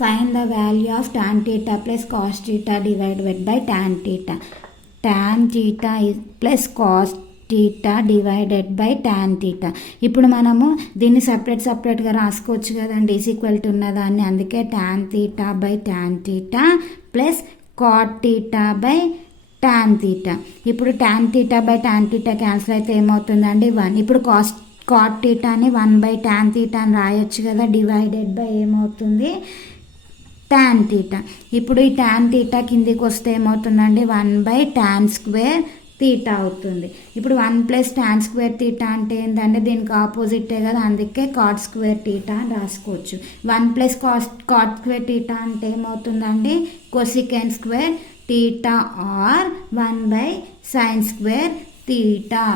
Find the value of tan theta plus cos theta divided by tan theta tan theta plus cos theta divided by tan theta ఇప్పుడు మనము దీన్ని separate సపరేట్గా రాసుకోవచ్చు కదండి. Is equal to ఉన్నదాన్ని అందుకే tan theta by tan theta plus cot theta by tan theta ఇప్పుడు tan theta by tan theta cancel అయితే ఏమవుతుందండి? వన్ ఇప్పుడు కాస్ట్ కాట్ తీటాని వన్ బై టాన్ థీటా అని రాయొచ్చు కదా. డివైడెడ్ బై ఏమవుతుంది? టాన్ తీటా ఇప్పుడు ఈ టాన్ తీటా కిందికి వస్తే ఏమవుతుందండి? One by tan square theta అవుతుంది. ఇప్పుడు one plus tan square theta అంటే ఏంటంటే దీనికి ఆపోజిటే కదా అందుకే కాట్ స్క్వేర్ తీటా అని రాసుకోవచ్చు. One plus cost cot square theta అంటే ఏమవుతుందండి? Cosecant square theta or one by sine square theta